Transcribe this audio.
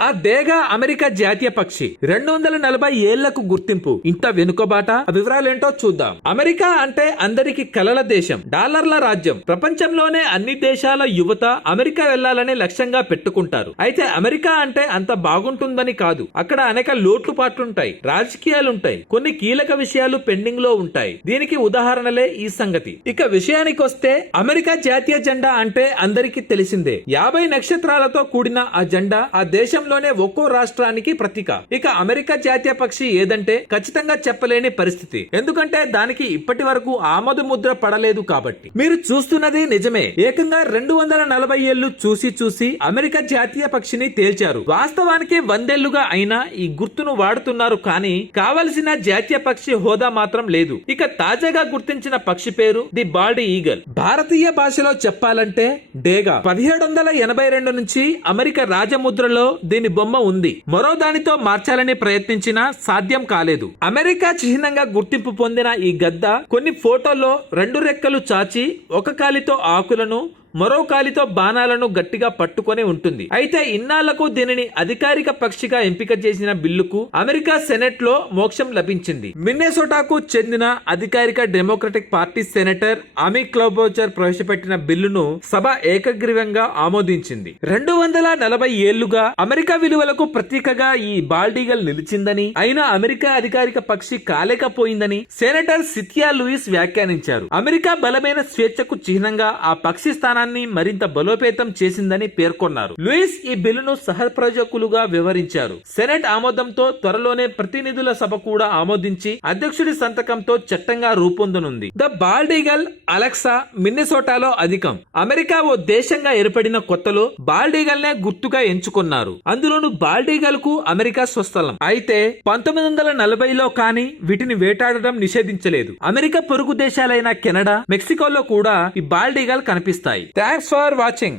ఆ డేగా అమెరికా జాతీయ పక్షి 240 ఏళ్లకు గుర్తింపు. ఇంత వెనుకబాట. ఆ వివరాలేంటో చూద్దాం. అమెరికా అంటే అందరికి కలల దేశం, డాలర్ల రాజ్యం. ప్రపంచంలోనే అన్ని దేశాల యువత అమెరికా వెళ్లాలని లక్ష్యంగా పెట్టుకుంటారు. అయితే అమెరికా అంటే అంత బాగుంటుందని కాదు. అక్కడ అనేక లోట్లుపాట్లుంటాయి, రాజకీయాలుంటాయి, కొన్ని కీలక విషయాలు పెండింగ్ లో ఉంటాయి. దీనికి ఉదాహరణలే ఈ సంగతి. ఇక విషయానికొస్తే అమెరికా జాతీయ జెండా అంటే అందరికీ తెలిసిందే. 50 నక్షత్రాలతో కూడిన ఆ జెండా ఆ దేశం లోనే ఒక్కో రాష్ట్రానికి ప్రతీక. ఇక అమెరికా జాతీయ పక్షి ఏదంటే ఖచ్చితంగా చెప్పలేని పరిస్థితి. ఎందుకంటే దానికి ఇప్పటి వరకు ఆమోద ముద్ర పడలేదు కాబట్టి. మీరు చూస్తున్నది నిజమే. ఏకంగా 240 ఏళ్లు చూసి అమెరికా జాతీయ పక్షిని తేల్చారు. వాస్తవానికి 100 ఏళ్లుగా అయినా ఈ గుర్తును వాడుతున్నారు, కానీ కావలసిన జాతీయ పక్షి హోదా మాత్రం లేదు. ఇక తాజాగా గుర్తించిన పక్షి పేరు ది బాల్డ్ ఈగల్. భారతీయ భాషలో చెప్పాలంటే డేగా. 1782 నుంచి అమెరికా రాజముద్రలో దీని బొమ్మ ఉంది. మరో దానితో మార్చాలని ప్రయత్నించినా సాధ్యం కాలేదు. అమెరికా చిహ్నంగా గుర్తింపు పొందిన ఈ గద్ద కొన్ని ఫోటోల్లో 2 రెక్కలు చాచి ఒక కాలితో ఆకులను, మరో కాలితో బాణాలను గట్టిగా పట్టుకొని ఉంటుంది. అయితే ఇన్నాళ్లకు దీనిని అధికారిక పక్షిగా ఎంపిక చేసిన బిల్లుకు అమెరికా సెనెట్ లో మోక్షం లభించింది. మిన్నెసోటాకు చెందిన అధికారిక డెమోక్రటిక్ పార్టీ సెనేటర్ అమీ క్లోబోచర్ ప్రవేశపెట్టిన బిల్లును సభ ఏకగ్రీవంగా ఆమోదించింది. 240 ఏళ్లుగా అమెరికా విలువలకు ప్రతీకగా ఈ బాల్డీగల్ నిలిచిందని, అయినా అమెరికా అధికారిక పక్షి కాలేకపోయిందని సెనేటర్ సిథియా లూయిస్ వ్యాఖ్యానించారు. అమెరికా బలమైన స్వేచ్ఛకు చిహ్నంగా ఆ పక్షి స్థానాన్ని మరింత బలోపేతం చేసిందని పేర్కొన్నారు. లూయిస్ ఈ బిల్లును సహప్రయోజకులుగా వివరించారు. సెనెట్ ఆమోదంతో త్వరలోనే ప్రతినిధుల సభ కూడా ఆమోదించి అధ్యక్షుడి సంతకంతో చట్టంగా రూపొందనుంది. ద బాల్డ్ ఈగల్ అలెక్సా మిన్నెసోటాలో అధికం. అమెరికా ఓ దేశంగా ఏర్పడిన కొత్తలో బాల్డ్ ఈగల్ నే గుర్తుగా ఎంచుకున్నారు. అందులోను బాల్డ్ ఈగల్ కు అమెరికా స్వస్థలం. అయితే 1940లో కానీ వీటిని వేటాడడం నిషేధించలేదు. అమెరికా పొరుగు దేశాలైన కెనడా, మెక్సికోలో కూడా ఈ బాల్డ్ ఈగల్ కనిపిస్తాయి. Thanks for watching.